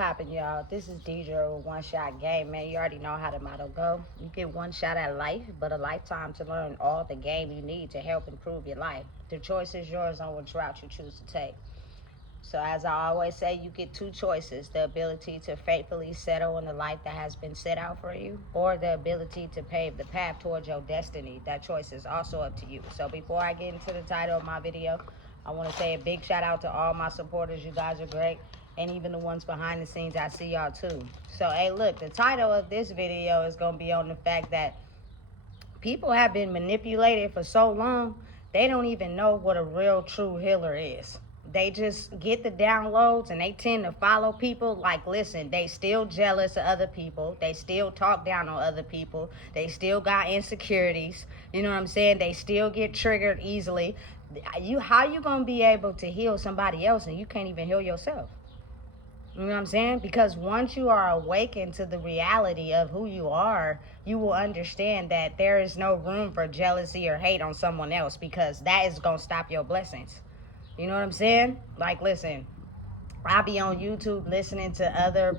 poppin', y'all? This is DJ with One Shot Game, man. You already know how the motto go. You get one shot at life, but a lifetime to learn all the game you need to help improve your life. The choice is yours on which route you choose to take. So as I always say, you get two choices: the ability to faithfully settle in the life that has been set out for you, or the ability to pave the path towards your destiny. That choice is also up to you. So before I get into the title of my video, I want to say a big shout out to all my supporters. You guys are great. And even the ones behind the scenes, I see y'all too. So, hey, look, the title of this video is going to be on the fact that people have been manipulated for so long, they don't even know what a real true healer is. They just get the downloads and they tend to follow people. Like, listen, they still jealous of other people. They still talk down on other people. They still got insecurities. You know what I'm saying? They still get triggered easily. How you going to be able to heal somebody else and you can't even heal yourself? You know what I'm saying? Because once you are awakened to the reality of who you are, you will understand that there is no room for jealousy or hate on someone else, because that is going to stop your blessings. You know what I'm saying? Like, listen, I be on YouTube listening to other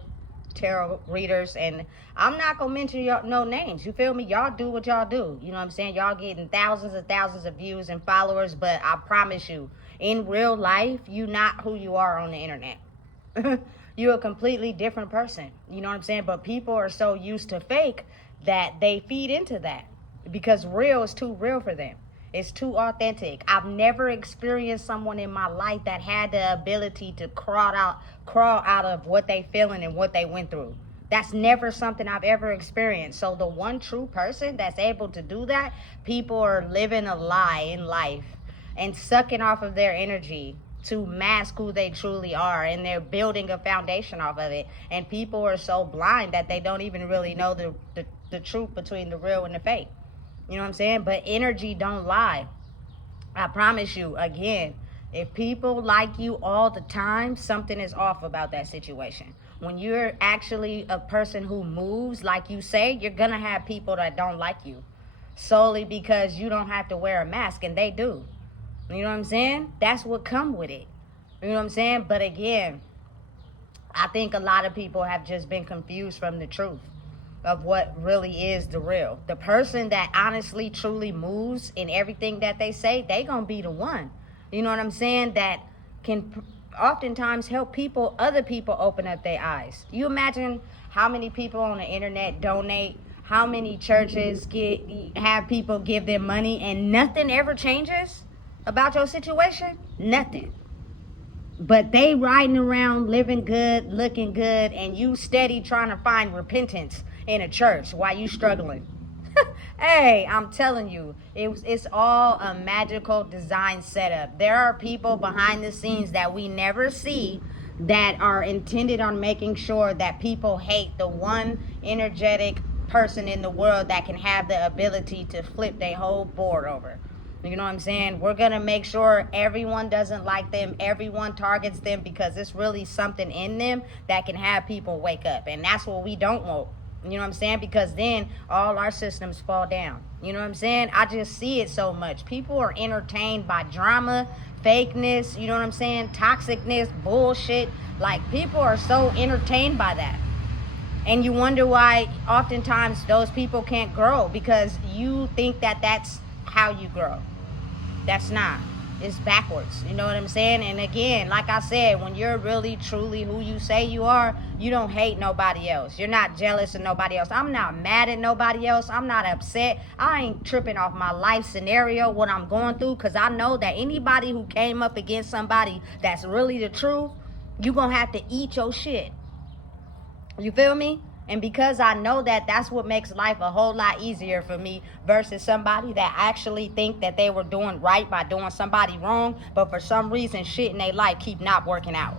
tarot readers, and I'm not going to mention no names. You feel me? Y'all do what y'all do. You know what I'm saying? Y'all getting thousands of views and followers, but I promise you, in real life, you not who you are on the internet. You're a completely different person. You know what I'm saying? But people are so used to fake that they feed into that, because real is too real for them. It's too authentic. I've never experienced someone in my life that had the ability to crawl out of what they feeling and what they went through. That's never something I've ever experienced. So the one true person that's able to do that, people are living a lie in life and sucking off of their energy to mask who they truly are, and they're building a foundation off of it. And people are so blind that they don't even really know the truth between the real and the fake. You know what I'm saying? But energy don't lie. I promise you, again, if people like you all the time, something is off about that situation. When you're actually a person who moves like you say, you're gonna have people that don't like you, solely because you don't have to wear a mask and they do. You know what I'm saying? That's what come with it. You know what I'm saying? But again, I think a lot of people have just been confused from the truth of what really is the real. The person that honestly, truly moves in everything that they say, they gonna be the one. You know what I'm saying? That can oftentimes help other people open up their eyes. You imagine how many people on the internet donate, how many churches have people give them money, and nothing ever changes about your situation? Nothing. But they riding around living good, looking good, and you steady trying to find repentance in a church while you struggling. Hey, I'm telling you, it's all a magical design setup. There are people behind the scenes that we never see that are intended on making sure that people hate the one energetic person in the world that can have the ability to flip their whole board over. You know what I'm saying? We're going to make sure everyone doesn't like them. Everyone targets them because it's really something in them that can have people wake up. And that's what we don't want. You know what I'm saying? Because then all our systems fall down. You know what I'm saying? I just see it so much. People are entertained by drama, fakeness, you know what I'm saying? Toxicness, bullshit. Like, people are so entertained by that. And you wonder why oftentimes those people can't grow, because you think that that's how you grow. That's not. It's backwards. You know what I'm saying? And again, like I said, when you're really truly who you say you are, you don't hate nobody else. You're not jealous of nobody else. I'm not mad at nobody else. I'm not upset. I ain't tripping off my life scenario, what I'm going through, because I know that anybody who came up against somebody that's really the truth, you're going to have to eat your shit. You feel me? And because I know that, that's what makes life a whole lot easier for me versus somebody that actually think that they were doing right by doing somebody wrong, but for some reason shit in their life keep not working out.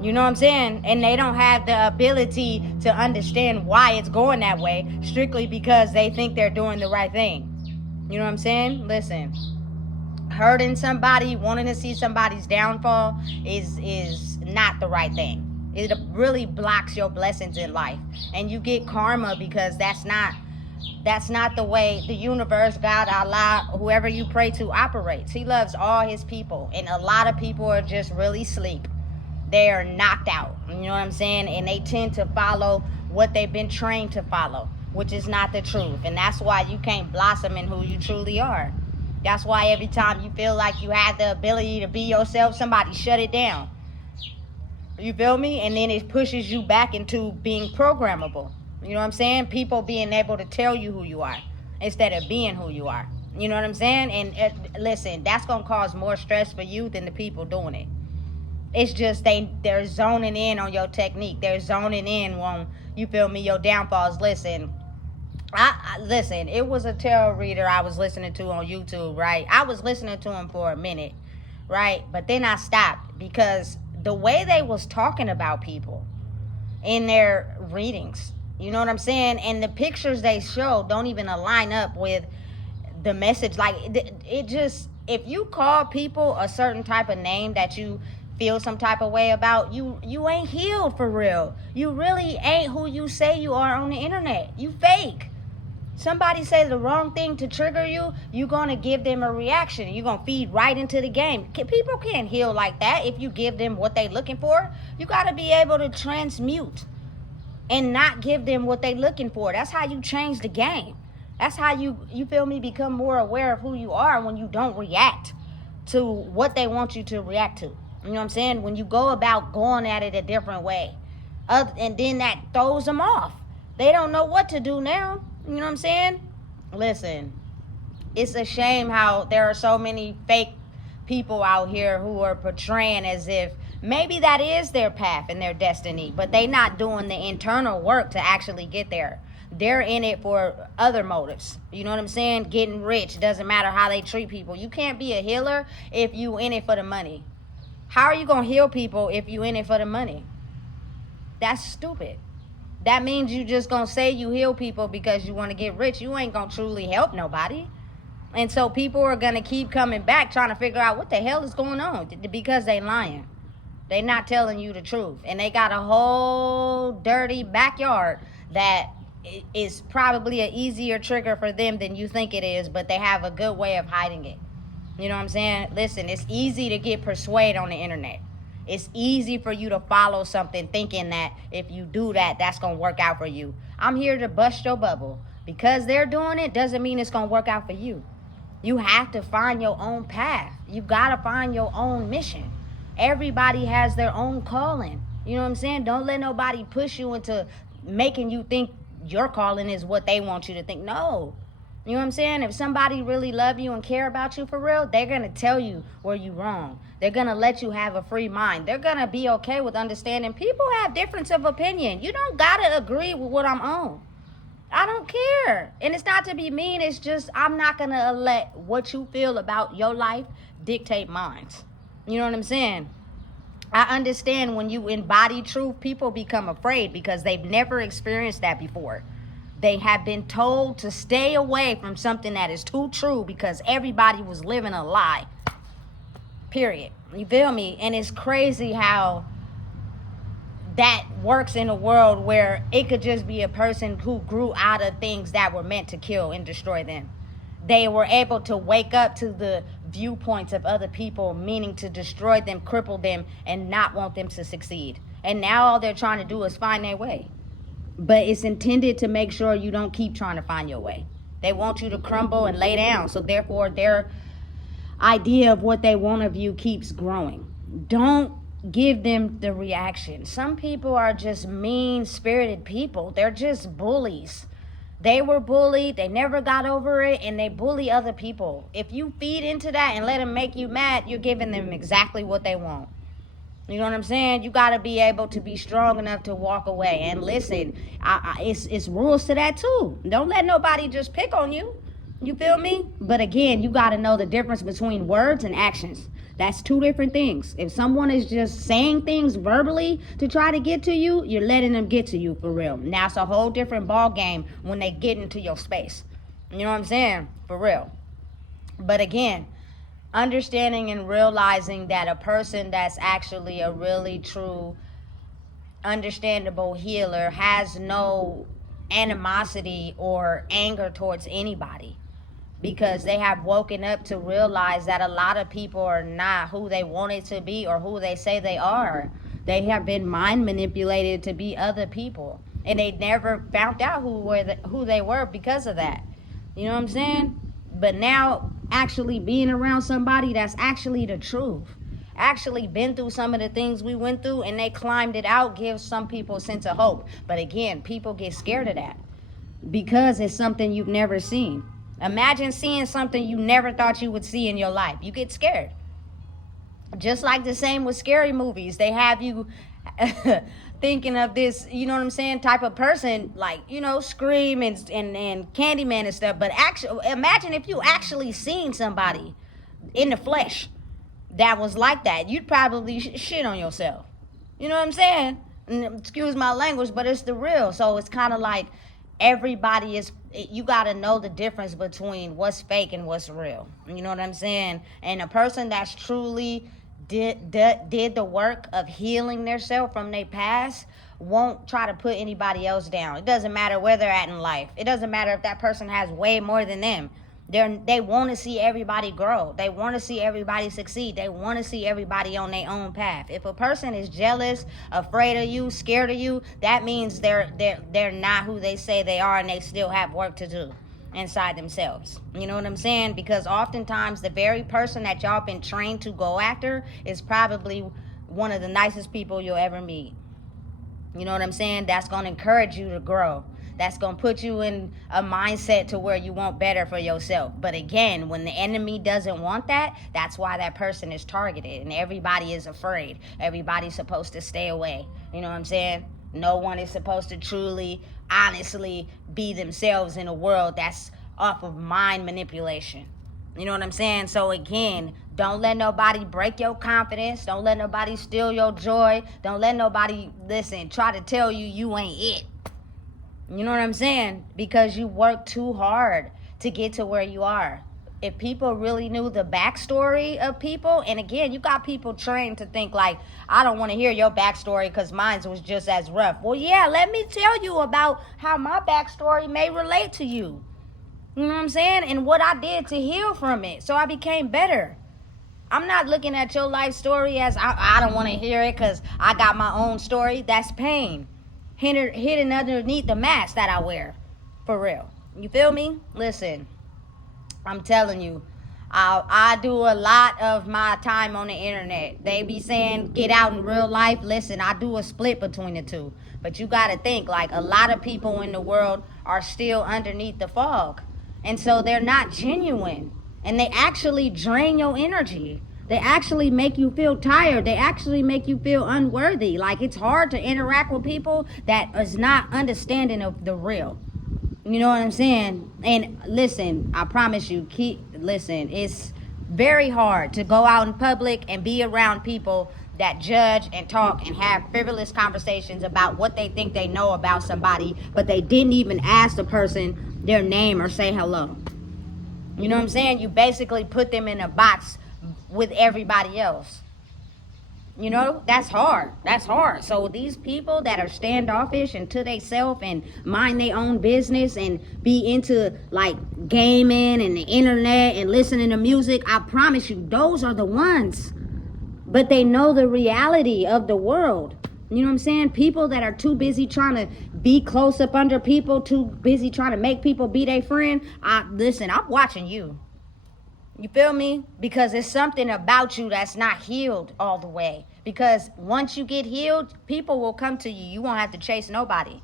You know what I'm saying? And they don't have the ability to understand why it's going that way, strictly because they think they're doing the right thing. You know what I'm saying? Listen, hurting somebody, wanting to see somebody's downfall is not the right thing. It really blocks your blessings in life. And you get karma, because that's not the way the universe, God, Allah, whoever you pray to, operates. He loves all his people. And a lot of people are just really asleep. they're knocked out. You know what I'm saying? And they tend to follow what they've been trained to follow, which is not the truth. And that's why you can't blossom in who you truly are. That's why every time you feel like you have the ability to be yourself, somebody shut it down. You feel me? And then it pushes you back into being programmable. You know what I'm saying? People being able to tell you who you are instead of being who you are. You know what I'm saying? And listen, that's going to cause more stress for you than the people doing it. It's just they're zoning in on your technique. They're zoning in on, you feel me, your downfalls. Listen, listen, it was a tarot reader I was listening to on YouTube, right? I was listening to him for a minute, right? But then I stopped because the way they was talking about people in their readings, you know what I'm saying? And the pictures they show don't even align up with the message. Like, it just, if you call people a certain type of name that you feel some type of way about, you ain't healed for real. You really ain't who you say you are on the internet. You fake. Somebody say the wrong thing to trigger you, you're going to give them a reaction. You're going to feed right into the game. People can't heal like that if you give them what they're looking for. You got to be able to transmute and not give them what they're looking for. That's how you change the game. That's how you feel me, become more aware of who you are when you don't react to what they want you to react to. You know what I'm saying? When you go about going at it a different way. And then that throws them off. They don't know what to do now. You know what I'm saying? Listen, it's a shame how there are so many fake people out here who are portraying as if maybe that is their path and their destiny, but they not doing the internal work to actually get there. They're in it for other motives. You know what I'm saying? Getting rich. Doesn't matter how they treat people. You can't be a healer if you in it for the money. How are you going to heal people if you in it for the money? That's stupid. That means you just going to say you heal people because you want to get rich. You ain't going to truly help nobody. And so people are going to keep coming back trying to figure out what the hell is going on because they lying. They not telling you the truth. And they got a whole dirty backyard that is probably an easier trigger for them than you think it is, but they have a good way of hiding it. You know what I'm saying? Listen, it's easy to get persuaded on the internet. It's easy for you to follow something thinking that if you do that, that's going to work out for you. I'm here to bust your bubble. Because they're doing it doesn't mean it's going to work out for you. You have to find your own path. You got to find your own mission. Everybody has their own calling. You know what I'm saying? Don't let nobody push you into making you think your calling is what they want you to think. No. You know what I'm saying? If somebody really love you and care about you for real, they're going to tell you where you wrong. They're going to let you have a free mind. They're going to be okay with understanding people have difference of opinion. You don't got to agree with what I'm on. I don't care. And it's not to be mean. It's just I'm not going to let what you feel about your life dictate mine. You know what I'm saying? I understand when you embody truth, people become afraid because they've never experienced that before. They have been told to stay away from something that is too true because everybody was living a lie. Period. You feel me? And it's crazy how that works in a world where it could just be a person who grew out of things that were meant to kill and destroy them. They were able to wake up to the viewpoints of other people, meaning to destroy them, cripple them, and not want them to succeed. And now all they're trying to do is find their way. But it's intended to make sure you don't keep trying to find your way. They want you to crumble and lay down. So therefore, their idea of what they want of you keeps growing. Don't give them the reaction. Some people are just mean-spirited people. They're just bullies. They were bullied. They never got over it. And they bully other people. If you feed into that and let them make you mad, you're giving them exactly what they want. You know what I'm saying? You got to be able to be strong enough to walk away. And listen, it's rules to that too. Don't let nobody just pick on you. You feel me? But again, you got to know the difference between words and actions. That's two different things. If someone is just saying things verbally to try to get to you, you're letting them get to you for real. Now it's a whole different ball game when they get into your space. You know what I'm saying? For real. But again, understanding and realizing that a person that's actually a really true, understandable healer has no animosity or anger towards anybody, because they have woken up to realize that a lot of people are not who they wanted to be or who they say they are. They have been mind manipulated to be other people, and they never found out who they were because of that. You know what I'm saying? But now, actually being around somebody that's actually the truth, actually been through some of the things we went through, and they climbed it out, gives some people a sense of hope. But again, people get scared of that because it's something you've never seen. Imagine seeing something you never thought you would see in your life. You get scared. Just like the same with scary movies. They have you thinking of this, you know what I'm saying, type of person, like, you know, Scream and Candyman and stuff. But actually, imagine if you actually seen somebody in the flesh that was like that. You'd probably shit on yourself. You know what I'm saying? And excuse my language, but it's the real. So it's kind of like everybody is, you got to know the difference between what's fake and what's real. You know what I'm saying? And a person that's truly did the work of healing themselves from their past won't try to put anybody else down. It doesn't matter where they're at in life. It doesn't matter if that person has way more than them. They want to see everybody grow. They want to see everybody succeed. They want to see everybody on their own path. If a person is jealous, afraid of you, scared of you, that means they're not who they say they are, and they still have work to do inside themselves. You know what I'm saying? Because oftentimes the very person that y'all been trained to go after is probably one of the nicest people you'll ever meet. You know what I'm saying? That's going to encourage you to grow. That's going to put you in a mindset to where you want better for yourself. But again, when the enemy doesn't want that, that's why that person is targeted. And everybody is afraid. Everybody's supposed to stay away. You know what I'm saying? No one is supposed to truly, honestly be themselves in a world that's off of mind manipulation. You know what I'm saying? So again, don't let nobody break your confidence. Don't let nobody steal your joy. Don't let nobody, try to tell you you ain't it. You know what I'm saying? Because you work too hard to get to where you are. If people really knew the backstory of people, and again, you got people trained to think like, I don't want to hear your backstory because mine was just as rough. Well, yeah, let me tell you about how my backstory may relate to you. You know what I'm saying? And what I did to heal from it. So I became better. I'm not looking at your life story as I don't want to hear it because I got my own story. That's pain. Hidden underneath the mask that I wear. For real. You feel me? Listen. I'm telling you, I do a lot of my time on the internet. They be saying get out in real life. Listen, I do a split between the two. But you got to think, like, a lot of people in the world are still underneath the fog. And so they're not genuine. And they actually drain your energy. They actually make you feel tired. They actually make you feel unworthy. Like, it's hard to interact with people that is not understanding of the real. You know what I'm saying? And listen, I promise you, it's very hard to go out in public and be around people that judge and talk and have frivolous conversations about what they think they know about somebody, but they didn't even ask the person their name or say hello. You know what I'm saying? You basically put them in a box with everybody else. You know, that's hard. That's hard. So these people that are standoffish and to themselves and mind their own business and be into like gaming and the internet and listening to music, I promise you, those are the ones. But they know the reality of the world. You know what I'm saying? People that are too busy trying to be close up under people, too busy trying to make people be their friend. I'm watching you. You feel me? Because it's something about you that's not healed all the way. Because once you get healed, people will come to you. You won't have to chase nobody.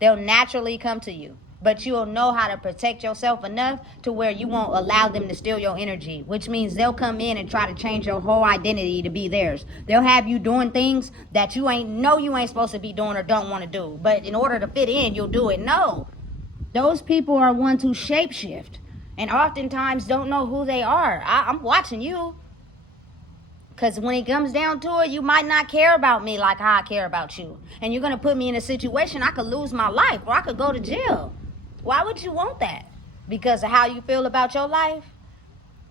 They'll naturally come to you. But you'll know how to protect yourself enough to where you won't allow them to steal your energy. Which means they'll come in and try to change your whole identity to be theirs. They'll have you doing things that you ain't supposed to be doing or don't want to do. But in order to fit in, you'll do it. No. Those people are ones who shapeshift. And oftentimes don't know who they are. I'm watching you. Because when it comes down to it, you might not care about me like how I care about you. And you're going to put me in a situation I could lose my life or I could go to jail. Why would you want that? Because of how you feel about your life?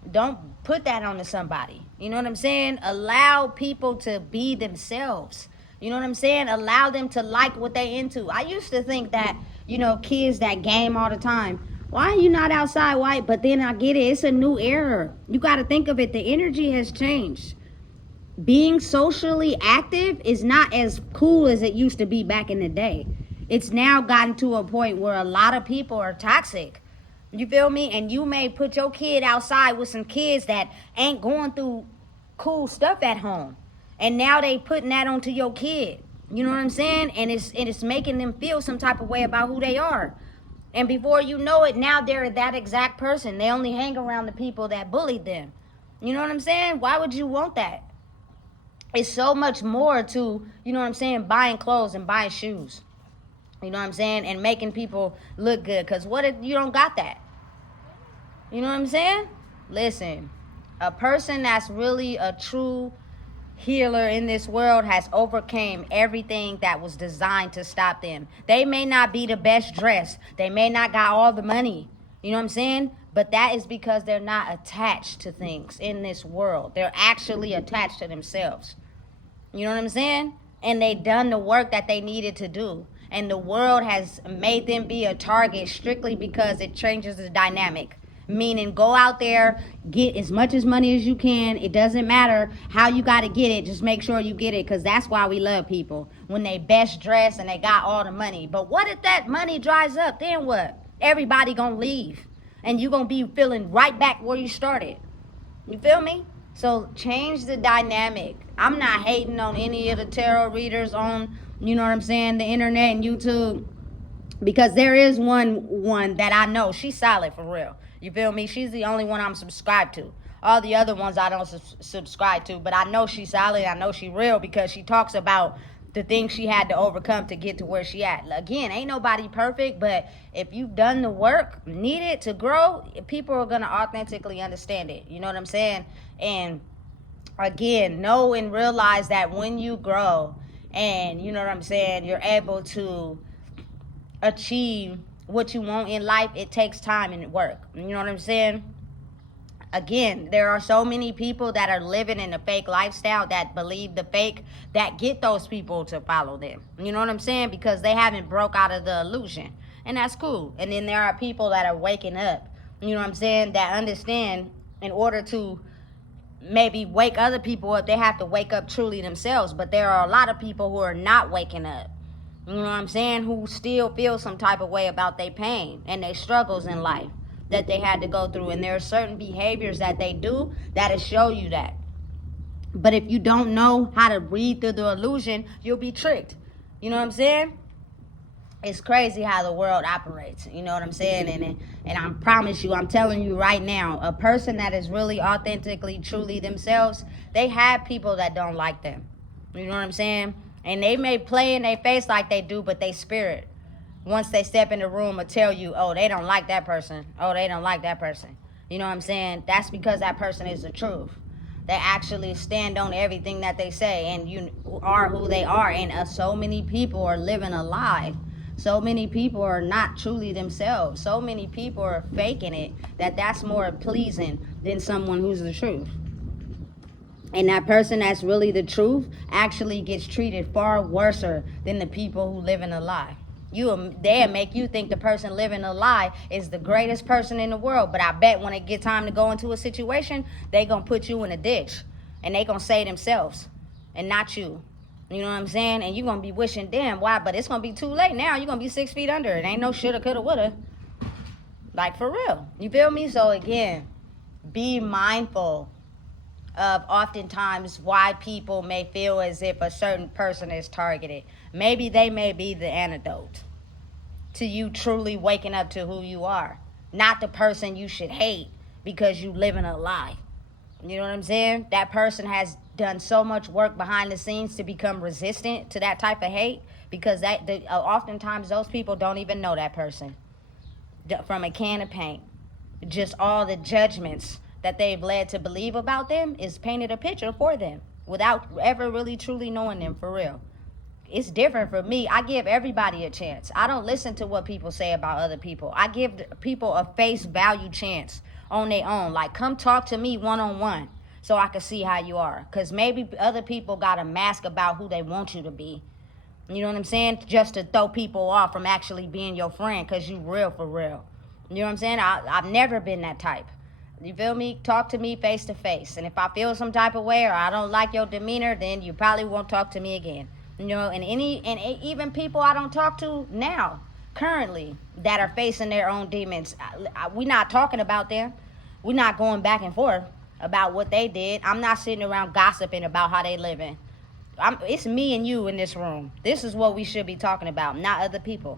Don't put that onto somebody. You know what I'm saying? Allow people to be themselves. You know what I'm saying? Allow them to like what they into. I used to think that, kids that game all the time, why are you not outside, white? But then I get it. It's a new era. You got to think of it. The energy has changed. being socially active is not as cool as it used to be back in the day. It's now gotten to a point where a lot of people are toxic. You feel me? And you may put your kid outside with some kids that ain't going through cool stuff at home. And now they putting that onto your kid. You know what I'm saying? And it's making them feel some type of way about who they are. And before you know it, now they're that exact person. They only hang around the people that bullied them. You know what I'm saying? Why would you want that? It's so much more to, you know what I'm saying, buying clothes and buying shoes. You know what I'm saying? And making people look good. Because what if you don't got that? You know what I'm saying? Listen, a person that's really a true healer in this world has overcame everything that was designed to stop them. They may not be the best dressed. They may not got all the money. You know what I'm saying? But that is because they're not attached to things in this world. They're actually attached to themselves. You know what I'm saying? And they done the work that they needed to do. And the world has made them be a target strictly because it changes the dynamic. Meaning, go out there, get as much as money as you can. It doesn't matter how you got to get it. Just make sure you get it, because that's why we love people. When they best dressed and they got all the money. But what if that money dries up? Then what? Everybody going to leave. And you going to be feeling right back where you started. You feel me? So change the dynamic. I'm not hating on any of the tarot readers on, you know what I'm saying, the internet and YouTube. Because there is one that I know. She's solid for real. You feel me? She's the only one I'm subscribed to. All the other ones I don't subscribe to. But I know she's solid. I know she's real because she talks about the things she had to overcome to get to where she at. Again, ain't nobody perfect. But if you've done the work needed to grow, people are going to authentically understand it. You know what I'm saying? And again, know and realize that when you grow and, you know what I'm saying, you're able to achieve what you want in life, it takes time and work. You know what I'm saying? Again, there are so many people that are living in a fake lifestyle that believe the fake, that get those people to follow them. You know what I'm saying? Because they haven't broke out of the illusion. And that's cool. And then there are people that are waking up, you know what I'm saying, that understand in order to maybe wake other people up, they have to wake up truly themselves. But there are a lot of people who are not waking up. You know what I'm saying? Who still feel some type of way about their pain and their struggles in life that they had to go through. And there are certain behaviors that they do that'll show you that. But if you don't know how to read through the illusion, you'll be tricked. You know what I'm saying? It's crazy how the world operates. You know what I'm saying? And I promise you, I'm telling you right now, a person that is really authentically, truly themselves, they have people that don't like them. You know what I'm saying? And they may play in their face like they do, but they spirit, once they step in the room, will tell you, oh, they don't like that person. Oh, they don't like that person. You know what I'm saying? That's because that person is the truth. They actually stand on everything that they say, and you are who they are. And so many people are living a lie. So many people are not truly themselves. So many people are faking it, that's more pleasing than someone who's the truth. And that person that's really the truth actually gets treated far worse than the people who live in a lie. They'll make you think the person living a lie is the greatest person in the world. But I bet when it get time to go into a situation, they going to put you in a ditch. And they going to say themselves and not you. You know what I'm saying? And you're going to be wishing, damn, why? But it's going to be too late now. You're going to be 6 feet under. It ain't no shoulda, coulda, woulda. Like, for real. You feel me? So, again, be mindful of oftentimes why people may feel as if a certain person is targeted. Maybe they may be the antidote to you truly waking up to who you are, not the person you should hate because you live in a lie. You know what I'm saying? That person has done so much work behind the scenes to become resistant to that type of hate, because oftentimes those people don't even know that person from a can of paint. Just all the judgments that they've led to believe about them is painted a picture for them without ever really truly knowing them for real. It's different for me. I give everybody a chance. I don't listen to what people say about other people. I give people a face value chance on their own. Like, come talk to me one-on-one so I can see how you are. Because maybe other people got a mask about who they want you to be. You know what I'm saying? Just to throw people off from actually being your friend because you real for real. You know what I'm saying? I've never been that type. You feel me? Talk to me face to face. And if I feel some type of way or I don't like your demeanor, then you probably won't talk to me again. You know, and even people I don't talk to now, currently, that are facing their own demons, we're not talking about them. We're not going back and forth about what they did. I'm not sitting around gossiping about how they living. It's me and you in this room. This is what we should be talking about, not other people.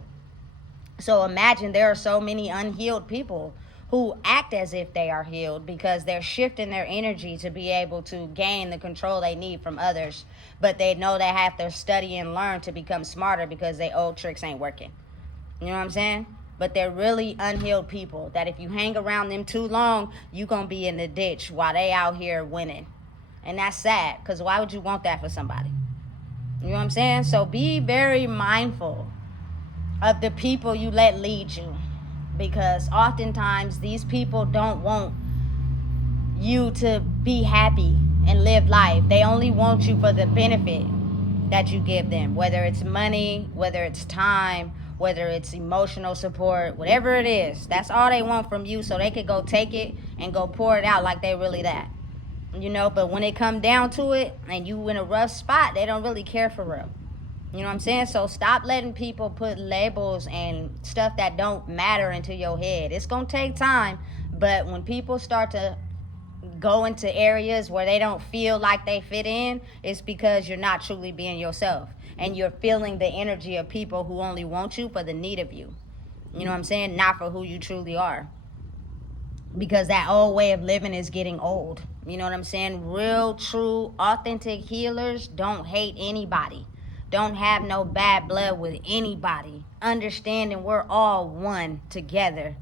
So imagine there are so many unhealed people who act as if they are healed because they're shifting their energy to be able to gain the control they need from others. But they know they have to study and learn to become smarter because their old tricks ain't working. You know what I'm saying? But they're really unhealed people that if you hang around them too long, you're going to be in the ditch while they out here winning. And that's sad, because why would you want that for somebody? You know what I'm saying? So be very mindful of the people you let lead you, because oftentimes these people don't want you to be happy and live life. They only want you for the benefit that you give them, whether it's money, whether it's time, whether it's emotional support, whatever it is. That's all they want from you, so they could go take it and go pour it out like they really that. You know, but when it come down to it and you in a rough spot, they don't really care for real. You know what I'm saying? So stop letting people put labels and stuff that don't matter into your head. It's going to take time, but when people start to go into areas where they don't feel like they fit in, it's because you're not truly being yourself. And you're feeling the energy of people who only want you for the need of you. You know what I'm saying? Not for who you truly are. Because that old way of living is getting old. You know what I'm saying? Real, true, authentic healers don't hate anybody. Don't have no bad blood with anybody. Understanding we're all one together.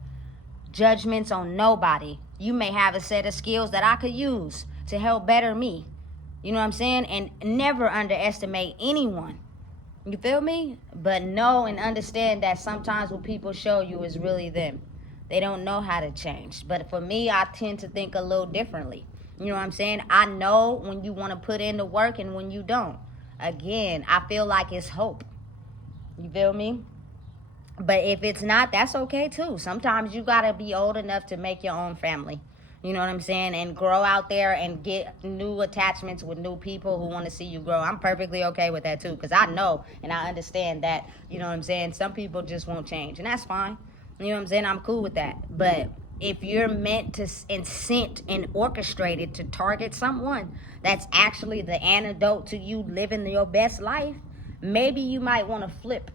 Judgments on nobody. You may have a set of skills that I could use to help better me. You know what I'm saying? And never underestimate anyone. You feel me? But know and understand that sometimes what people show you is really them. They don't know how to change. But for me, I tend to think a little differently. You know what I'm saying? I know when you want to put in the work and when you don't. Again, I feel like it's hope. You feel me? But if it's not, that's okay too. Sometimes you got to be old enough to make your own family. You know what I'm saying? And grow out there and get new attachments with new people who want to see you grow. I'm perfectly okay with that too, because I know and I understand that, you know what I'm saying, some people just won't change. And that's fine. You know what I'm saying? I'm cool with that. But if you're meant to and sent and orchestrated to target someone that's actually the antidote to you living your best life, maybe you might want to flip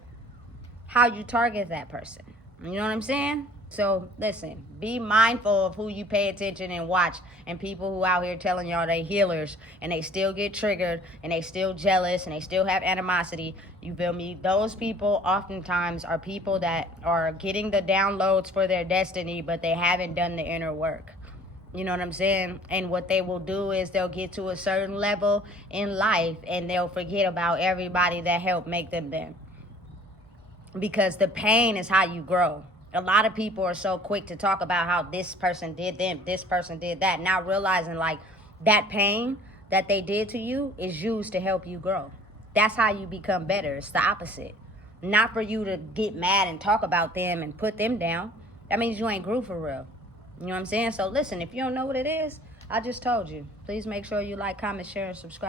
how you target that person. You know what I'm saying? So listen, be mindful of who you pay attention and watch, and people who out here telling y'all they healers and they still get triggered and they still jealous and they still have animosity. You feel me? Those people oftentimes are people that are getting the downloads for their destiny, but they haven't done the inner work. You know what I'm saying? And what they will do is they'll get to a certain level in life and they'll forget about everybody that helped make them there. Because the pain is how you grow. A lot of people are so quick to talk about how this person did them, this person did that, not realizing like that pain that they did to you is used to help you grow. That's how you become better. It's the opposite. Not for you to get mad and talk about them and put them down. That means you ain't grew for real. You know what I'm saying? So listen, if you don't know what it is, I just told you. Please make sure you like, comment, share, and subscribe.